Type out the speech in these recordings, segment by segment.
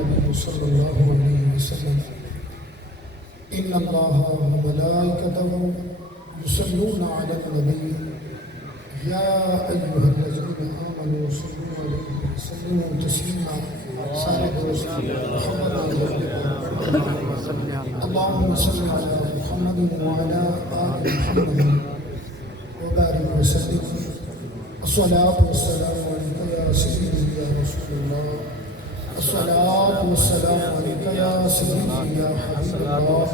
النبي صلى الله عليه وسلم إن الله وملائكته يصلون على النبي يا أيها الذين آمنوا صلوا عليه وسلموا تسليما اللهم صل على محمد وعلى آل محمد وبارك وسلم الصلاة والسلام عليك يا سيدي يا رسول الله الصلاة والسلام عليك يا سيدي يا حبيب الله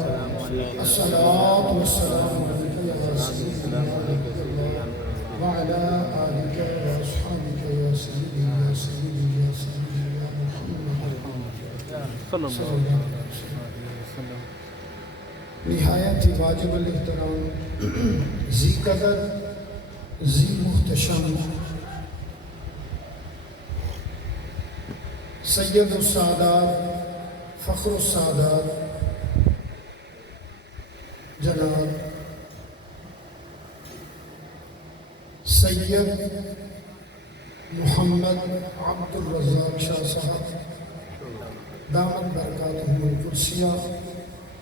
الصلاة والسلام عليك يا سيدي يا حبيب الله وعلى آلك وأصحابك يا سيدي يا سيدي يا سيدي يا محمد صلى الله عليه وسلم نہایت ہی واجب الاحترام ذی قدر ذی محتشم سید السادات فخر السادات جناب سید محمد عبد الرزاق شاہ صاحب دامت برکاتہم القدسیہ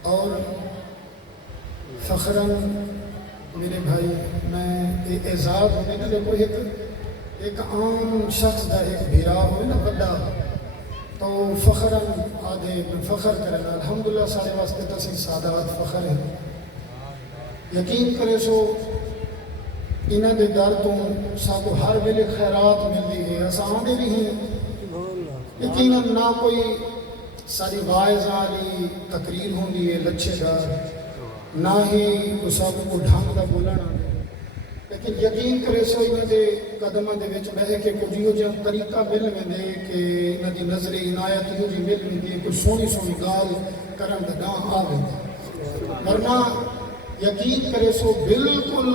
اور فخراً میرے بھائی میں اعزاز ہونے کے دیکھو ایک عام شخص دا ایک بھیرا ہوئے نا بڑا تو فخراً آدھے فخر کرنا الحمدللہ سارے واسطے تسی سادات فخر ہیں یقین کرے سو انہاں دے در تو ساکو ہر ویلے خیرات ملتی ہے آسان دے بھی ہیں یقیناً نہ کوئی ساری وائز آلی تقریر ہوں دی ہے لچھے دار نہ ہی سب کو ڈھنگ دا بولنا لیکن یقین کرے سو انہاں دے قدمہ دے وچ بہے کہ کچھ یوں جہاں طریقہ مل میں دے کہ انہاں دی نظر عنایت یوں جی مل میں دے کوئی سونی سونی گال کرن دا نہ آوے ورنہ یقین کرے سو بالکل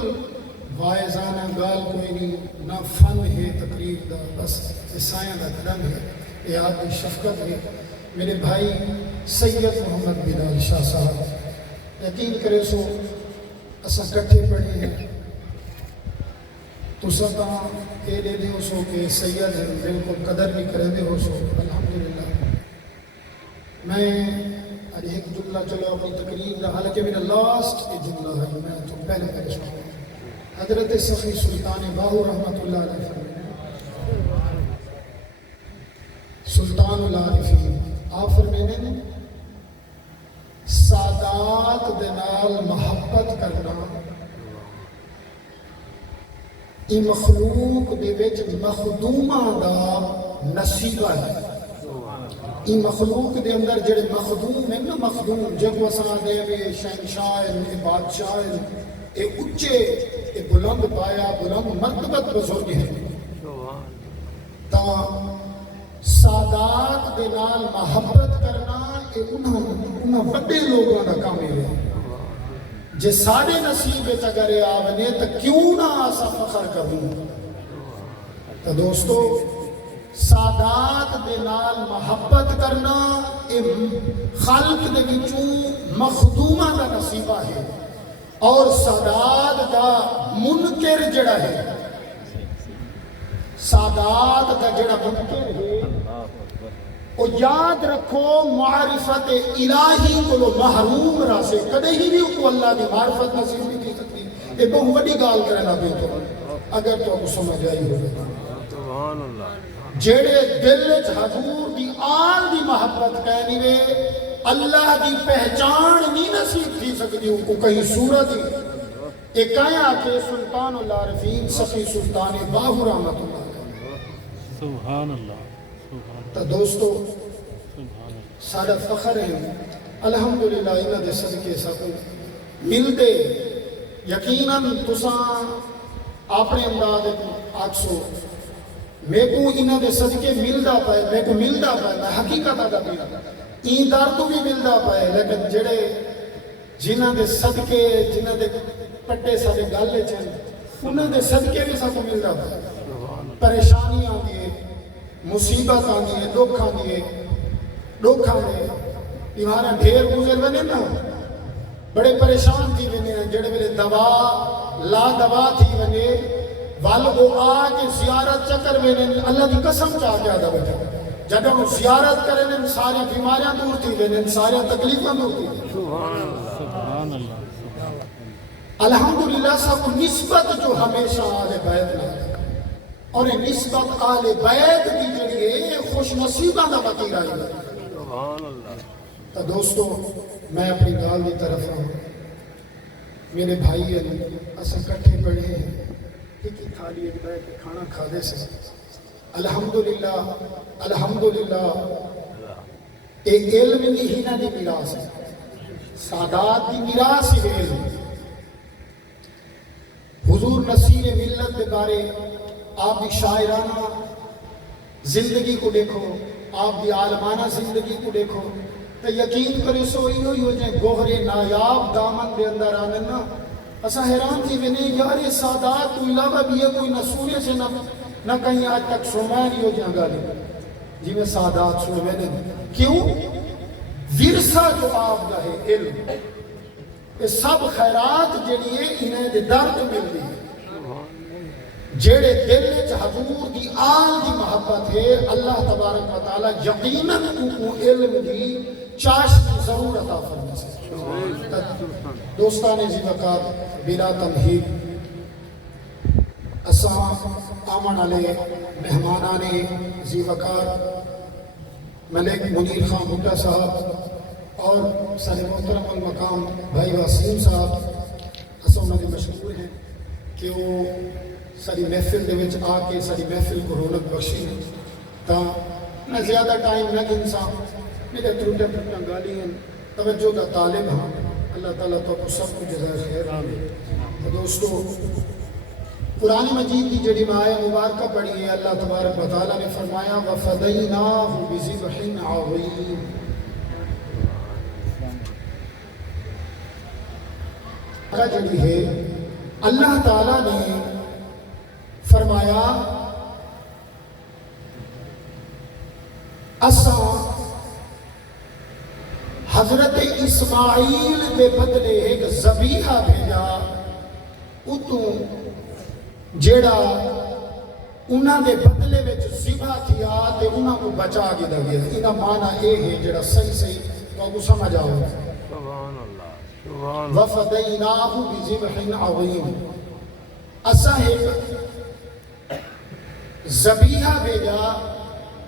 وائزانہ گال کوئی نہیں نہ فن ہے تقریر دا بس عیسائیاں دا قدم ہے یہ آپ کی شفقت ہے میرے بھائی سید محمد بلال شاہ صاحب یقین کرے سو اسا کٹھے پڑھے ہیں تو سب اے لے دے ہو سو کہ سید بالکل قدر بھی کرے دے ہو سو الحمدللہ میں ایک جملہ چلو اپنی تقریر دا حالانکہ میرا لاسٹ ایک جملہ ہے میں تو پہلے پہلے سو حضرت سخی سلطان باہو رحمت اللہ علیہ سلطان العارفین آپ فرمینے نے سادات دنال محبت کرنا ای مخلوق دے وچ مخدومہ دا نصیبہ ہے ای مخلوق دے اندر جڑے مخدوم ہیں نا مخدوم جب وساں دے وے شہنشاہ اے بادشاہ اے اچے اے بلند پایا بلند مرتبت بزرگ ہیں تا سادات دے نال محبت کرنا اے انہاں بڑے لوگوں کا کام ہے جے سارے نصیب وچ اگر آونے تو کیوں نہ آسا فخر کروں تو دوستو سادات دے نال محبت کرنا اے خلق دے وچوں مخدومہ دا نصیبہ ہے اور سادات دا منکر جڑا ہے سادات دا جڑا منکر ہے وہ یاد رکھو معرفت الہی کو محروم راسے کدے ہی بھی کو اللہ دی معرفت نصیب نہیں کی سکتی یہ بہت بڑی گال کرنا بھی تو اگر تو آپ سمجھ آئی ہو جڑے دل حضور دی آل دی محبت کہنی وے اللہ دی پہچان نہیں نصیب تھی سکتی ان کو کہیں صورت ہی ایک آیا کہ سلطان العارفین سخی سلطان باہو رحمت اللہ سبحان اللہ تو دوستو سارا فخر ہے الحمدللہ انہاں دے صدقے سب مل دے یقیناً تساں اپنے انداز آکسو میں کو انہاں دے صدقے ملدا پائے میں کو ملدا پائے میں حقیقت آدھا پیا این دار تو بھی ملدا پائے لیکن جڑے جنہاں دے صدقے جنہاں دے پٹے سارے گالے چاہیں انہاں دے صدقے بھی سب ملدا پائے پریشانی آندی ہے مصیبت آندی ہے دکھ آندی ہے دکھ آندے تمہارا ڈھیر گزر بنے نا بڑے پریشان تھی بنے جڑے میرے دوا لا دوا تھی بنے وال وہ آ کے زیارت چکر بنے اللہ کی قسم چاہ کے آدھا بیٹھا جب ہم زیارت کریں ساری بیماریاں دور تھی وین ساری تکلیفاں دور تھی سبحان اللہ الحمدللہ سب نسبت جو ہمیشہ آل بیت نہ ہے اور یہ نسبت آل بیت کی جڑی ہے خوش نصیبہ دا وطیر آئی ہے سبحان اللہ تو دوستو میں اپنی گال دی طرف ہوں میرے بھائی ہیں اساں کٹھے پڑھے ہیں ایک ہی تھالی ایک بیٹھ کے کھانا کھا دے سے الحمدللہ ایک علم ہی نہ دی میراث ہے سادات دی میراث ہی علم حضور نصیر ملت کے بارے آپ کی شاعرانہ زندگی کو دیکھو آپ کی عالمانہ زندگی کو دیکھو تو یقین کرے سو ہوئی ہو جائے گوہرے نایاب دامن دے اندر آنے نا ایسا حیران تھی میں نے یار یہ سادات تو علاوہ بھی ہے کوئی نہ سونے سے نہ کہیں آج تک سننا نہیں ہو جائے گالی جی میں سادات سن میں نے کیوں ورثہ جو آپ کا ہے علم یہ سب خیرات جڑی ہے انہیں دے درد مل رہی ہے جیڑے دل وچ حضور دی آل دی محبت ہے اللہ تبارک و تعالی یقیناً کو علم دی چاشنی ضرور عطا فرما سے دوستان جی وقار بلا تمہید اساں آمن علیہ مہمانان جی وقار ملک منیر خان بھٹا صاحب اور سر محترم المقام بھائی وسیم صاحب اساں انہوں نے مشکور ہیں کہ وہ ساری محفل دے وچ آ کے ساری محفل کو رونق بخشی تا نہ زیادہ ٹائم نہ انسان میرے تروٹے پھٹنا گالی ہیں توجہ کا طالب ہاں اللہ تعالیٰ تو سب کو جزائے خیر تو دوستو قرآن مجید کی جڑی آیہ مبارکہ پڑھی ہے اللہ تبارک و تعالیٰ نے فرمایا وَفَدَيْنَاهُ بِذِبْحٍ عَظِيمٍ جڑی ہے اللہ تعالیٰ نے فرمایا اساں حضرت اسماعیل کے بدلے ایک ذبیحہ بھیجا اتوں جیڑا انہاں دے بدلے وچ ذبح تھیا تے انہاں کو بچا کے دے گیا انہاں معنی اے ہے جیڑا صحیح تو کو سمجھ آؤ سبحان اللہ وَفَدَيْنَاهُ بِذِبْحٍ عَظِيمٍ اساں ایک ذبیحہ بھیجا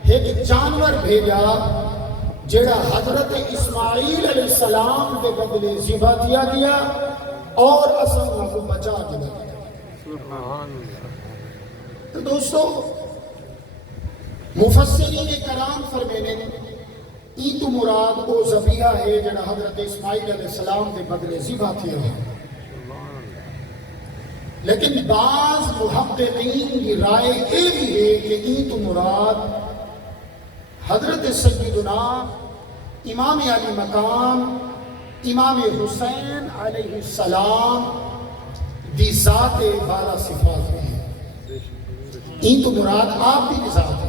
ایک جانور بھیجا جڑا حضرت اسماعیل علیہ السلام کے بدلے ذبح کیا گیا اور اساں کو بچا کے دیا تو دوستو مفسرین کرام فرمینے ای تو مراد وہ ذبیحہ ہے جڑا حضرت اسماعیل علیہ السلام کے بدلے ذبح کیا ہے لیکن بعض محققین کی رائے یہ بھی ہے کہ ای تو مراد حضرت سیدنا امام علی مقام امام حسین علیہ السلام دی ذات بالا صفات میں ہے ای تو مراد آپ بھی ذات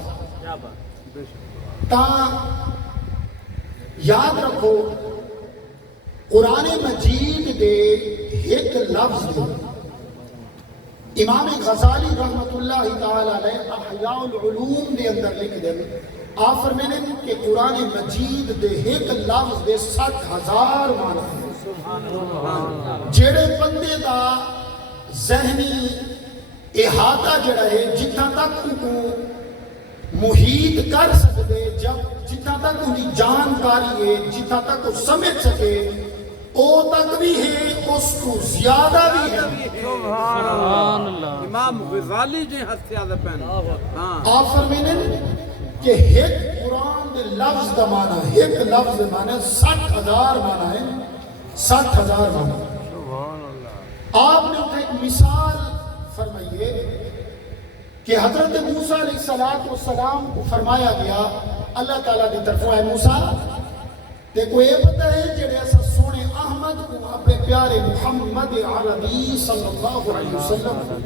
ہے تا یاد رکھو قرآن مجید دے ایک لفظ دے امام غزالی رحمت اللہ تعالی علیہ احیاء العلوم دے اندر لکھ دے آپ فرمینے کہ قرآن مجید دے ایک لفظ دے 60,000 معنی ہیں جڑے بندے دا ذہنی احاطہ جڑا ہے جتنا تک کو محیط کر سکتے جتنا تک ان کی جانکاری ہے جتنا تک وہ سمجھ سکے او تک بھی ہے اس کو زیادہ بھی ہے سبحان اللہ امام غزالی جی ہستیادہ پہنے آپ فرمینے کہ ایک قرآن دے لفظ دا معنی ایک لفظ دا معنی 60,000 معنی ہے 60,000 معنی آپ نے اتنا ایک مثال فرمائیے کہ حضرت موسیٰ علیہ السلام کو فرمایا گیا اللہ تعالیٰ کی طرف ہے موسیٰ دیکھو یہ پتہ ہے جڑے ایسا سونے احمد کو اپنے پیارے محمد عربی صلی اللہ علیہ وسلم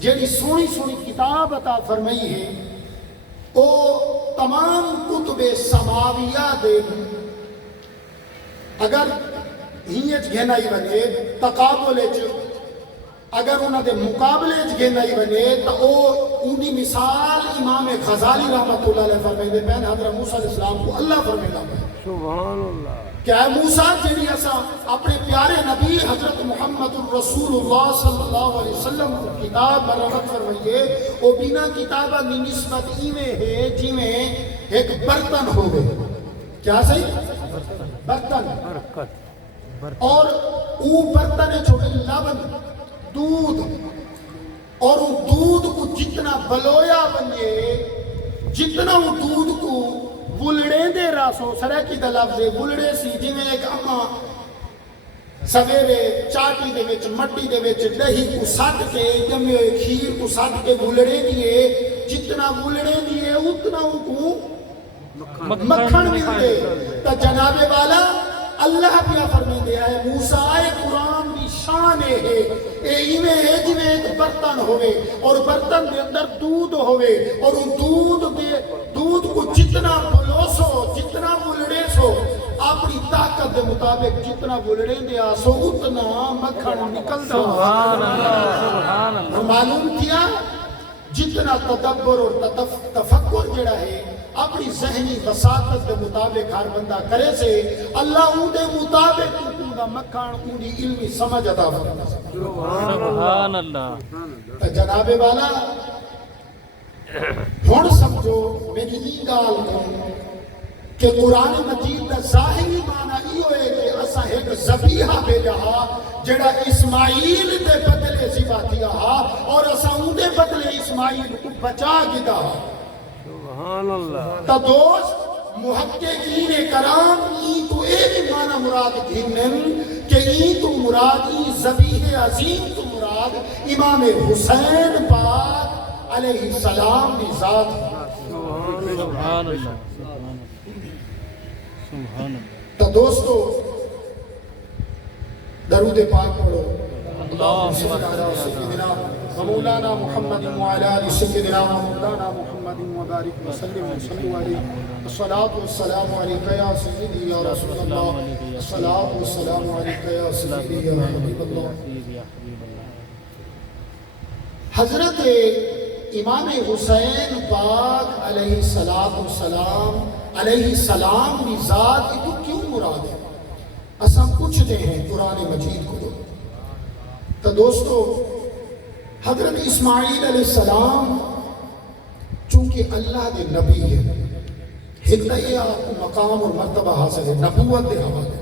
جڑی سونی سونی کتاب عطا فرمائی ہے او تمام کتب سماویہ دے اگر ہیچ گھنائی بنے تقابل اگر انہوں دے مقابلے گھنائی بنے تو اونی مثال امام غزالی رحمت اللہ علیہ فرمیندے پہن حضرت موسیٰ علیہ السلام کو اللہ فرمیندہ پہن سبحان اللہ کہ اے موسیٰ جنہی ایسا اپنے پیارے نبی حضرت محمد الرسول اللہ صلی اللہ علیہ وسلم کو کتاب برمت فرمائیے وہ بنا کتابہ کی نسبت ایویں ہے جی میں ایک برتن ہو گئے کیا صحیح؟ برتن برکت اور وہ برتن چھوڑے لبن دودھ اور وہ دودھ کو جتنا بلویا بنیے جتنا وہ دودھ کو بلڑے دے راسو سرکی دا لفظ بلڑے سی جی میں ایک اما سویرے چاٹی دے وچ مٹی دے وچ دہی کو سٹ کے جمعے کھیر کو سٹ کے بلڑے دیے جتنا بلڑے دیے اتنا وہ کو مکھن ملتے تا جناب والا اللہ پیا فرمین دیا ہے موسیٰ قرآن بھی شان ہے اے ایمیں ہے جی میں ایک برتن ہوئے اور برتن دے اندر دودھ ہوئے اور ان دودھ کو جتنا بلوسو جتنا بلڑے سو اپنی طاقت دے مطابق جتنا بلڑے دیا سو اتنا مکھن نکل دا سبحان اللہ اور معلوم کیا جتنا تدبر اور تفکر جڑا ہے اپنی ذہنی وساطت دے مطابق ہر بندہ کرے سے اللہ ان دے مطابق ان دا مکھن ان دی علمی سمجھ عطا فرمائے سبحان اللہ جناب والا ہن سمجھو میری یہ گال کہ قرآن مجید دا ظاہری معنی یہ ہوئے کہ اسا ایک ذبیحہ بھیجا جڑا اسماعیل دے بدلے ذبح کیا اور اسا ان دے بدلے اسماعیل کو بچا گدا سبحان اللہ تا دوست محققین کرام ای تو ایک معنی مراد گھنن کہ ای تو مراد ای ذبیح عظیم تو مراد امام حسین پاک علیہ السلام کی ذات سبحان اللہ سبحان اللہ تا دوستو درود پاک پڑھو اللہم سیدنا مولانا محمد وعلى آل سيدنا مولانا محمد وبارك وسلم وصلوا عليه الصلاة والسلام عليك يا سيدي يا رسول الله الصلاة والسلام عليك يا سيدي يا حبيب الله حضرت امام حسین پاک علیہ السلام کی ذات تو کیوں مراد ہے اساں پوچھتے ہیں قرآن مجید کو تو دوستو حضرت اسماعیل علیہ السلام چونکہ اللہ دے نبی ہے ہدایہ آپ کو مقام اور مرتبہ حاصل ہے نبوت دے حوالے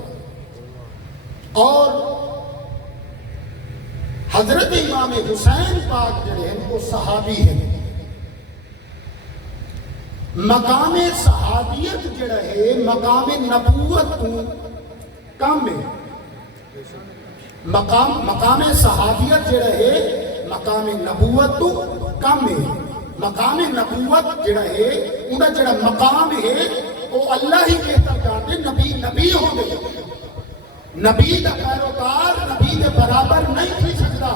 اور حضرت امام حسین پاک جڑے ہیں وہ صحابی ہیں مقام صحابیت جڑا ہے مقام نبوت کو کم ہے مقام صحابیت جڑا ہے مقام نبوت تو کم ہے مقام نبوت جڑا ہے انہا جڑا مقام ہے وہ اللہ ہی بہتر جانتے نبی ہو گئے نبی دا پیروکار نبی دے برابر نہیں تھی سکتا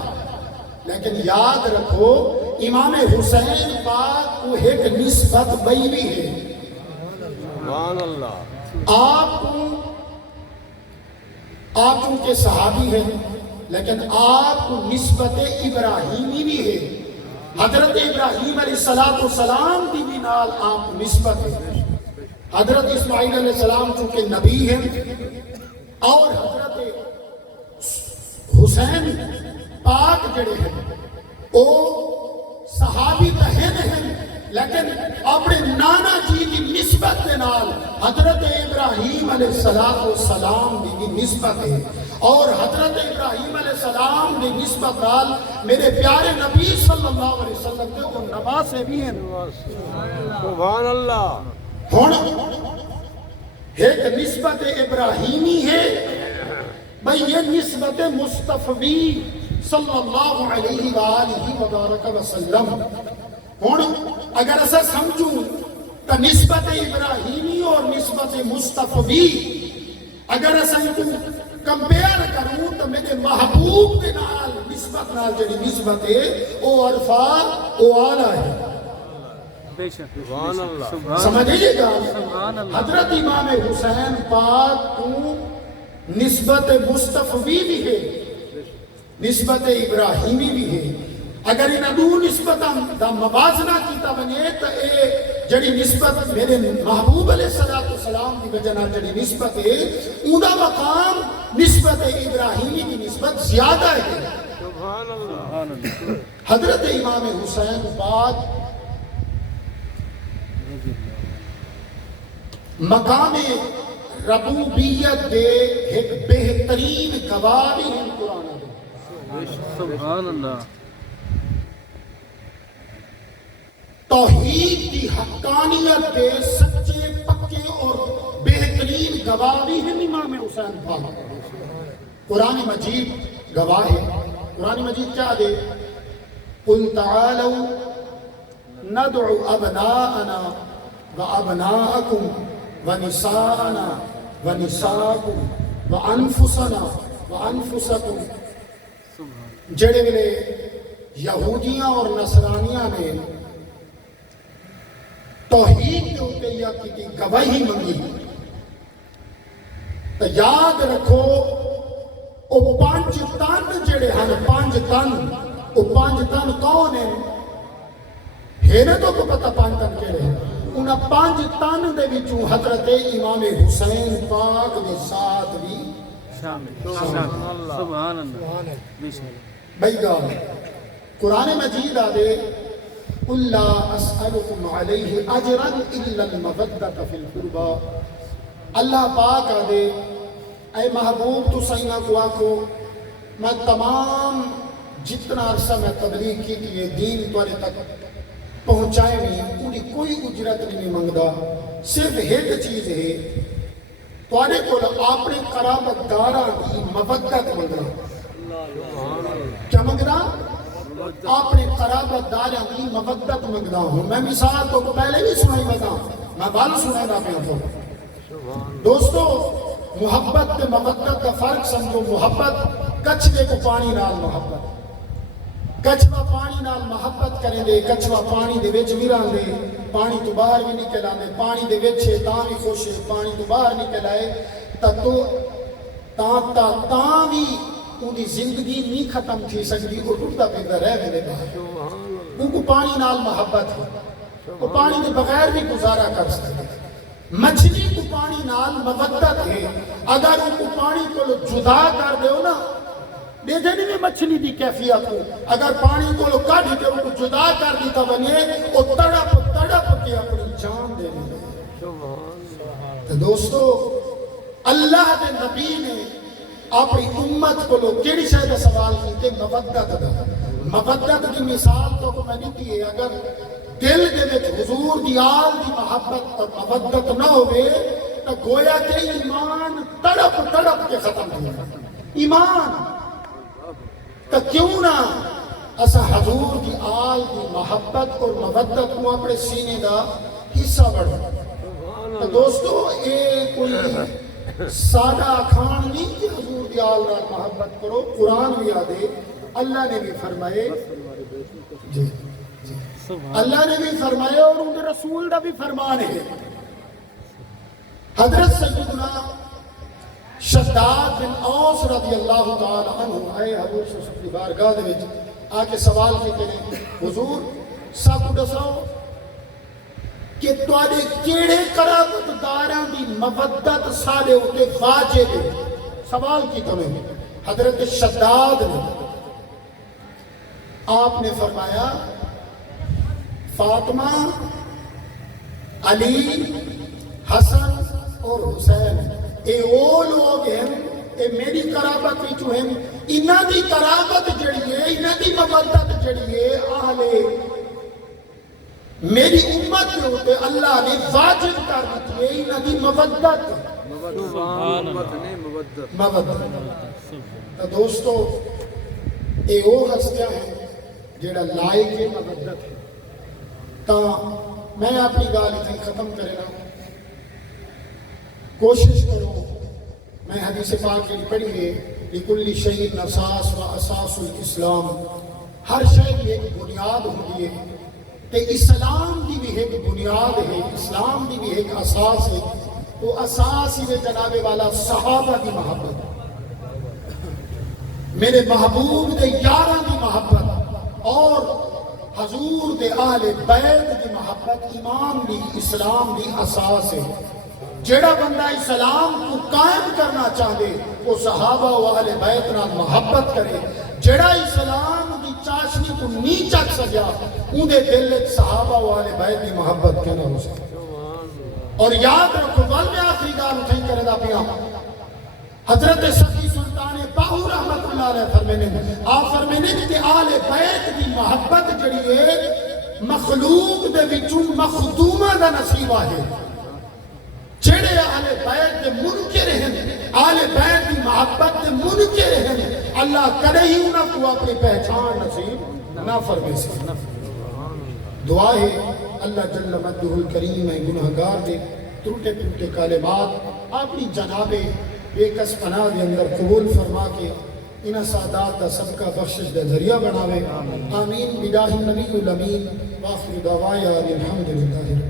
لیکن یاد رکھو امام حسین پاک کو ایک نسبت بیوی ہے سبحان اللہ آپ چونکہ صحابی ہیں لیکن آپ کو نسبت ابراہیمی بھی ہے حضرت ابراہیم علیہ السلام کی بھی نال آپ کو نسبت ہے حضرت اسماعیل علیہ السلام چونکہ نبی ہیں اور حضرت حسین پاک جڑے ہیں وہ صحابی بہن ہیں لیکن اپنے نانا جی کی نسبت کے نال حضرت ابراہیم علیہ السلام کی نسبت ہے اور حضرت ابراہیم علیہ السلام کی نسبت نال میرے پیارے نبی صلی اللہ علیہ وسلم کے وہ نواسے بھی ہیں سبحان اللہ ہن ایک نسبت ابراہیمی ہے بھئی یہ نسبت مصطفی صلی اللہ علیہ وآلہ وبارک وسلم ہن اگر ایسا سمجھوں تو نسبت ابراہیمی اور نسبت مصطفی اگر ایسا کمپیئر کروں تو میرے محبوب کے نال نسبت نال جڑی نسبت ہے او عرفا او آلہ ہے سبحان اللہ سمجھئے گا حضرت امام حسین پاک کو نسبت مصطفی بھی ہے نسبت ابراہیمی بھی ہے اگر ان دو نسبتاں دا موازنہ کیتا بنے تو اے جڑی نسبت میرے محبوب علیہ السلام کی وجہ نال جڑی نسبت ہے اوندا مقام نسبت ابراہیمی کی نسبت زیادہ ہے سبحان اللہ حضرت امام حسین پاک مقام ربوبیت دے ایک بہترین گواہ بھی ہیں قرآن دے سبحان اللہ توحید کی حقانیت دے سچے پکے اور بہترین گواہ بھی ہیں امام حسین پاک قرآن مجید گواہ ہے قرآن مجید کیا دے قل تعالوا ندعو ابناءنا وابناءکم ونساءنا ونساءکم وانفسنا وانفسکم جڑے ویلے یہودیاں اور نصرانیاں نے توحید کے اوپر یا کی گواہی منگی تو یاد رکھو او پانچ تن جڑے ہیں پانچ تن او پانچ تن کون ہیں ہیرے تو کو پتہ پانچ تن کیڑے ہیں انہاں پانچ تن دے وچوں حضرت امام حسین پاک دے ساتھ بھی شامل سبحان اللہ بھائی گال قرآن مجید آدھے قُلْ لَا أَسْأَلُكُمْ عَلَيْهِ أَجْرًا إِلَّا الْمَوَدَّةَ فِي الْقُرْبَى اللہ پاک آدھے اے محبوب تو سینہ کو آکھو میں تمام جتنا عرصہ میں تبلیغ کی کہ یہ دین توارے تک پہنچائے نہیں انہیں کوئی اجرت نہیں منگدا صرف ایک چیز ہے توارے کو اپنے قرابت دارہ کی مودت منگنا کیا منگنا اپنے قرابت دارہ کی مودت منگنا ہوں میں مثال تو پہلے بھی سنائی بتا میں بال سنائی دا پہ ہوں دوستو محبت کے مودت کا فرق سمجھو محبت کچھوے کو پانی نال محبت کچھوا پانی نال محبت کریں دے کچھوا پانی دے وچ ویران دے پانی تو باہر بھی نکل آنے پانی دے وچ ہے تاں بھی خوش ہے پانی تو باہر نکل آئے تاں بھی انہی زندگی نہیں ختم تھی سکتی اور اٹھتا پیدا رہ میرے باہر ان کو پانی نال محبت ہے وہ پانی دے بغیر بھی گزارا کر سکتے مچھلی کو پانی نال مودت ہے اگر ان کو پانی کو جدا کر دے ہو نا دے دینے میں مچھلی دی کیفیت ہو اگر پانی کو کٹ کے ان کو جدا کر دیتا بنے وہ تڑپ کے اپنی جان دے دے تو دوستو اللہ دے نبی نے اپنی امت کو لوگ کیڑی شاید سوال کیتے مودت دا مودت کی مثال تو کو میں نہیں ہے اگر دل دے وچ حضور دی آل دی محبت اور مودت نہ ہوئے تو گویا کہ ایمان تڑپ کے ختم ہو ایمان تو کیوں نہ اسا حضور دی آل دی محبت اور مودت کو اپنے سینے دا حصہ بڑھو تو دوستو اے کوئی سادہ اکھان نہیں کہ حضور دی آل دا محبت کرو قرآن بھی آدھے اللہ نے بھی فرمائے جی اللہ نے بھی فرمائے اور ان رسول دا بھی فرمان ہے حضرت سیدنا شداد بن اوس رضی اللہ تعالی عنہ آئے حضور صلی اللہ علیہ وسلم بارگاہ دے وچ آکے سوال کیتے ہیں حضور سب دساؤ کہ تواڈے کیڑے قرابت داراں دی مودت ساڈے اوتے واجب ہے سوال کیتا میں حضرت شداد نے آپ نے فرمایا فاطمہ علی حسن اور حسین اے او لوگ ہیں اے میری قرابت وچوں ہیں انہاں دی قرابت جڑی ہے انہاں دی مودت جڑی ہے اہلِ میری امت کے ہوتے اللہ نے واجب کر دیتی ہے انہاں دی مودت تو دوستو اے او ہستیاں ہیں جڑا لائق ہے مودت ہے تا میں اپنی گال اتنی ختم کرنا کوشش کرو میں حدیث پاک کی پڑھی ہے لِكُلِّ شَيْءٍ أَسَاسٌ وَأَسَاسُ الْإِسْلَامِ ہر شے کی ایک بنیاد ہوتی ہے کہ اسلام کی بھی ایک بنیاد ہے اسلام کی بھی ایک اساس ہے وہ اساس ہی میں جناب والا صحابہ کی محبت میرے محبوب دے یاراں دی محبت اور حضور دے اہل بیت دی محبت ایمان دی اسلام دی اساس ہے۔ جیڑا بندہ اسلام کو قائم کرنا چاہے وہ صحابہ و اہل بیت نال محبت کرے، جیڑا اسلام دی چاشنی کو نہیں چک سکیا ان دے دل وچ صحابہ و اہل بیت دی محبت کیوں نہ ہو سکے۔ اور یاد رکھو ول میں آخری گل اٹھائی کرے دا پیا، حضرت سخی سلطان باہو رحمت اللہ علیہ فرمینے آپ فرمینے کہ اہل بیت دی محبت جڑی ہے مخلوق دے وچوں مخدومہ دا نصیبہ ہے۔ جڑے اہل بیت دے منکر ہیں، اہل بیت دی محبت دے منکر ہیں، اللہ کدے ہی انہاں کو اپنی پہچان نصیب نہ فرمائے سے۔ دعا ہے اللہ جل مجدہ الکریم ہے گناہگار دے ٹوٹے پھوٹے کلمات اپنی جناب بے کس پناہ دے اندر قبول فرما کے انہاں سعادات دا صدقہ بخشش دے ذریعہ بناوے۔ آمین بجاہ النبی الامین وآخر دعوایا الحمدللہ۔